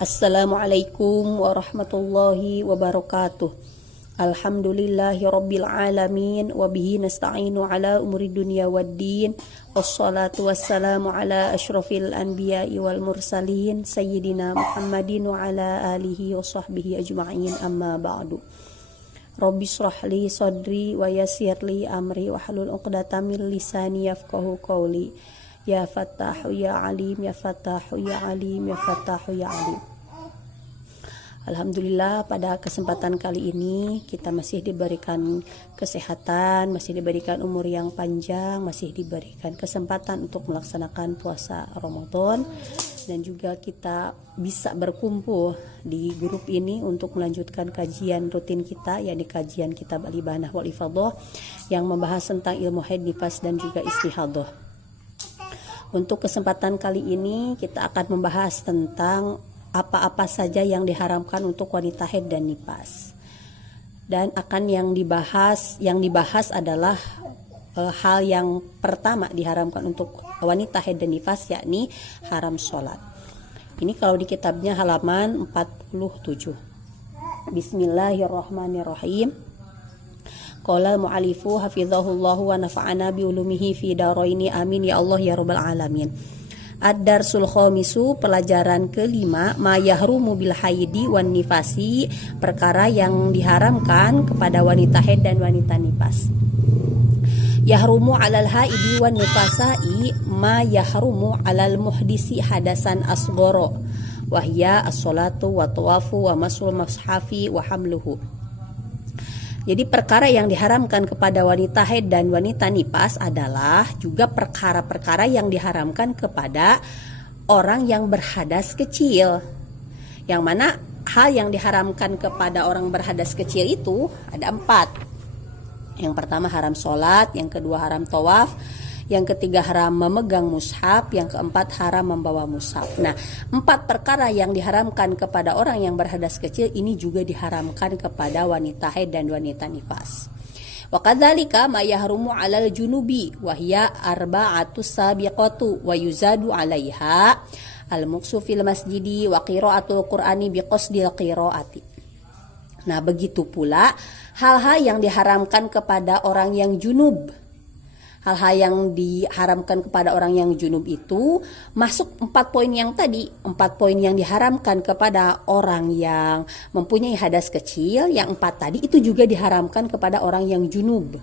Assalamualaikum warahmatullahi wabarakatuh. Alhamdulillahi rabbil alamin wa bihi nasta'inu ala umuri dunya waddin. Wassalatu wassalamu ala asyrafil anbiya'i wal mursalin sayyidina Muhammadin wa ala alihi wa sahbihi ajma'in, amma ba'du. Rabbi shrah li sadri wa yassir li amri wa hlul 'uqdatam min lisani yafqahu qawli. Ya Fattahu ya Alim, ya Fattahu ya Alim, ya Fattahu ya Alim. Alhamdulillah, pada kesempatan kali ini kita masih diberikan kesehatan, masih diberikan umur yang panjang, masih diberikan kesempatan untuk melaksanakan puasa Ramadan, dan juga kita bisa berkumpul di grup ini untuk melanjutkan kajian rutin kita, yakni kajian kitab Al-Ibanah wal Ifadah yang membahas tentang ilmu haid, nifas dan juga istihadah. Untuk kesempatan kali ini kita akan membahas tentang apa-apa saja yang diharamkan untuk wanita haid dan nifas. Dan akan yang dibahas adalah hal yang pertama diharamkan untuk wanita haid dan nifas, yakni haram sholat. Ini kalau di kitabnya halaman 47. Bismillahirrahmanirrahim. Qala al-mu'allifu hafizahullahu wa nafa'ana bi ulumihi fi daraini amin ya Allah ya rabbal alamin. Ad-darsul khamisu, pelajaran kelima, ma yahrumu bil haidi wan nifasi, perkara yang diharamkan kepada wanita haid dan wanita nifas. Yahrumu 'alal haidi wan nifasai ma yahrumu 'alal muhdisi hadasan asghara wa hiya as-salatu wa tawafu wa masul mashafi wa hamluhu. Jadi perkara yang diharamkan kepada wanita haid dan wanita nifas adalah juga perkara-perkara yang diharamkan kepada orang yang berhadas kecil. Yang mana hal yang diharamkan kepada orang berhadas kecil itu ada 4. Yang pertama haram sholat, yang kedua haram tawaf, yang ketiga haram memegang mushaf, yang keempat haram membawa mushaf. Nah, 4 perkara yang diharamkan kepada orang yang berhadas kecil ini juga diharamkan kepada wanita haid dan wanita nifas. Wa kadzalika ma yahrumu 'alal junubi wa hiya arba'atus sabiqatu wa yuzadu 'alaiha al-muqsu fil masjidi wa qira'atul qur'ani biqasdil qira'ati. Nah, begitu pula hal-hal yang diharamkan kepada orang yang junub. Hal-hal yang diharamkan kepada orang yang junub itu masuk 4 poin yang tadi. 4 poin yang diharamkan kepada orang yang mempunyai hadas kecil, yang 4 tadi itu juga diharamkan kepada orang yang junub.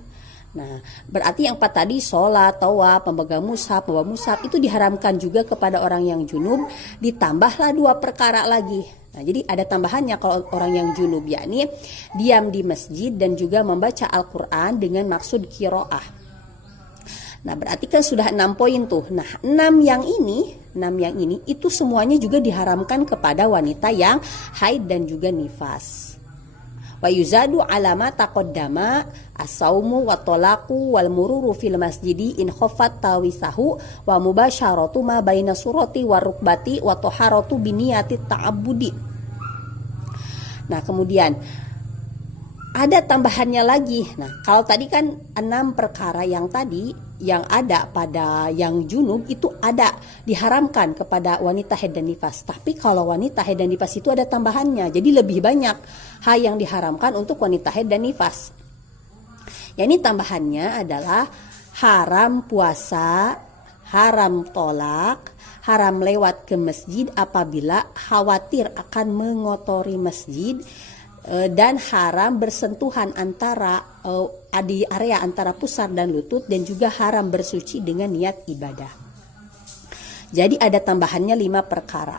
Nah, berarti yang 4 tadi, sholat, tawaf, pemegang mushaf, bawa mushaf, itu diharamkan juga kepada orang yang junub. Ditambahlah 2 perkara lagi. Nah, jadi ada tambahannya kalau orang yang junub, yakni diam di masjid dan juga membaca Al-Quran dengan maksud qiraah. Nah, berarti kan sudah 6 poin tuh. Nah, 6 yang ini itu semuanya juga diharamkan kepada wanita yang haid dan juga nifas. Wa yuzadu alama taqaddama as-saumu wa talaqu wal mururu fil masjidi in khafat tawisahu wa mubasyaratu ma baina surati wa rukbati wa taharatu biniyati ta'abbudi. Nah, kemudian ada tambahannya lagi. Nah, kalau tadi kan 6 perkara yang tadi yang ada pada yang junub itu ada diharamkan kepada wanita haid dan nifas. Tapi kalau wanita haid dan nifas itu ada tambahannya. Jadi lebih banyak hal yang diharamkan untuk wanita haid dan nifas. Ya, ini tambahannya adalah haram puasa, haram tolak, haram lewat ke masjid apabila khawatir akan mengotori masjid, dan haram bersentuhan antara di area antara pusar dan lutut, dan juga haram bersuci dengan niat ibadah. Jadi ada tambahannya 5 perkara.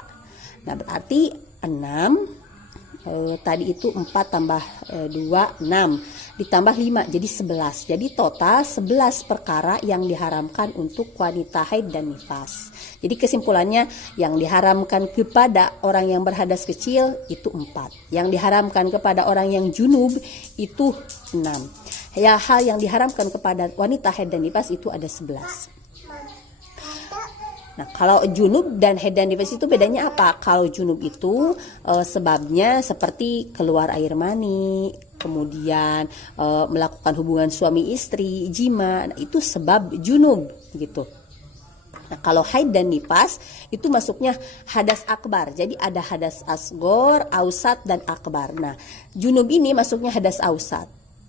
Nah, berarti 6, tadi itu 4 tambah 2, 6, ditambah 5 jadi 11. Jadi total 11 perkara yang diharamkan untuk wanita haid dan nifas. Jadi kesimpulannya, yang diharamkan kepada orang yang berhadas kecil itu 4. Yang diharamkan kepada orang yang junub itu 6. Ya, hal yang diharamkan kepada wanita haid dan nifas itu ada 11. Nah, kalau junub dan haid dan nifas itu bedanya apa? Kalau junub itu sebabnya seperti keluar air mani, kemudian melakukan hubungan suami istri, jima, nah, itu sebab junub gitu. Nah, kalau haid dan nifas itu masuknya hadas akbar. Jadi ada hadas asgor, ausat, dan akbar. Nah, junub ini masuknya hadas ausat.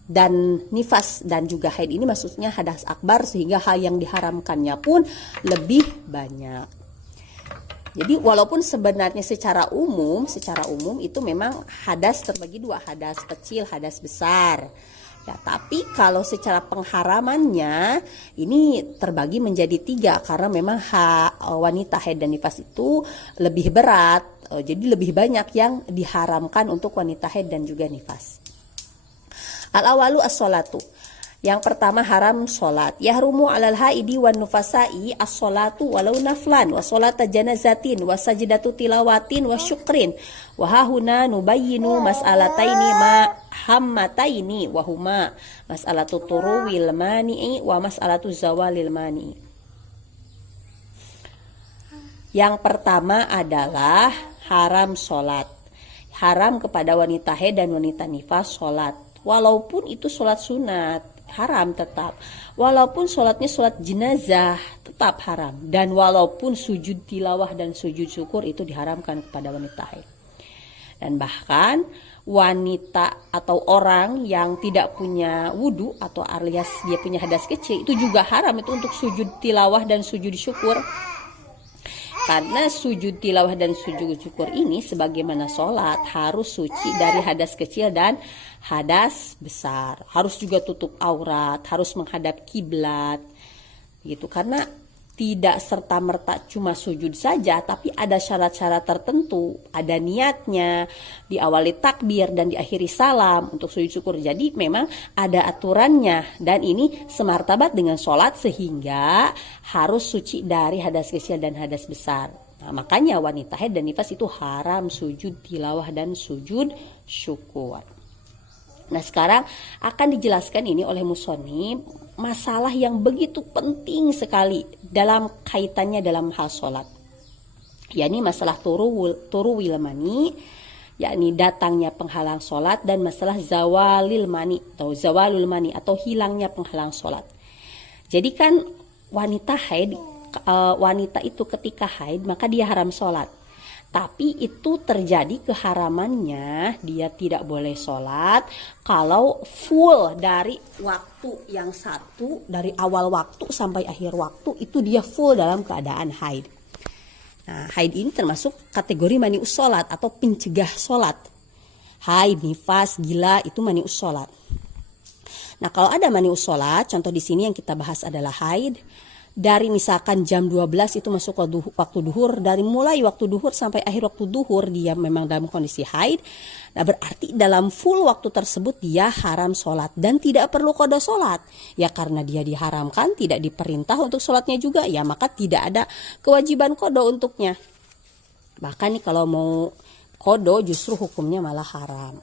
Dan nifas dan juga haid ini masuknya hadas akbar, sehingga hal yang diharamkannya pun lebih banyak. Jadi walaupun sebenarnya secara umum itu memang hadas terbagi dua, hadas kecil, hadas besar. Ya, tapi kalau secara pengharamannya ini terbagi menjadi 3 karena memang wanita haid dan nifas itu lebih berat. Jadi lebih banyak yang diharamkan untuk wanita haid dan juga nifas. Al-awalu as-sholatu. Yang pertama haram sholat. Yahrumu alal haidi wan nufasai as-sholatu walau naflan wa sholata janazatin wa sajdatu tilawatin wa syukrin. Wa hahuna nubayyinu mas'alataini ma hammataini wa huma mas'alatu turuwil mani'i wa mas'alatu zawalil mani'i. Yang pertama adalah haram sholat. Haram kepada wanita haid dan wanita nifas sholat. Walaupun itu sholat sunat, haram tetap. Walaupun sholatnya sholat jenazah, tetap haram. Dan walaupun sujud tilawah dan sujud syukur itu diharamkan kepada wanita haid. Dan bahkan wanita atau orang yang tidak punya wudu atau alias dia punya hadas kecil itu juga haram itu untuk sujud tilawah dan sujud syukur. Karena sujud tilawah dan sujud syukur ini sebagaimana sholat harus suci dari hadas kecil dan hadas besar. Harus juga tutup aurat, harus menghadap kiblat. Gitu. Karena tidak serta-merta cuma sujud saja, tapi ada syarat-syarat tertentu, ada niatnya, diawali takbir dan diakhiri salam untuk sujud syukur. Jadi memang ada aturannya dan ini semartabat dengan sholat sehingga harus suci dari hadas kecil dan hadas besar. Nah, makanya wanita haid dan nifas itu haram sujud tilawah dan sujud syukur. Nah, sekarang akan dijelaskan ini oleh musonib masalah yang begitu penting sekali dalam kaitannya dalam hal sholat, yakni masalah turuwil mani, yakni datangnya penghalang sholat, dan masalah zawalul mani atau hilangnya penghalang sholat. Jadi kan wanita itu ketika haid maka dia haram sholat. Tapi itu terjadi keharamannya dia tidak boleh sholat kalau full dari waktu yang satu, dari awal waktu sampai akhir waktu itu dia full dalam keadaan haid. Nah, haid ini termasuk kategori mani'us sholat atau pencegah sholat. Haid, nifas, gila itu mani'us sholat. Nah, kalau ada mani'us sholat, contoh di sini yang kita bahas adalah haid. Dari misalkan jam 12 itu masuk waktu duhur, dari mulai waktu duhur sampai akhir waktu duhur dia memang dalam kondisi haid. Nah, berarti dalam full waktu tersebut dia haram sholat dan tidak perlu qada sholat. Ya karena dia diharamkan, tidak diperintah untuk sholatnya juga, ya maka tidak ada kewajiban qada untuknya. Bahkan nih kalau mau qada justru hukumnya malah haram.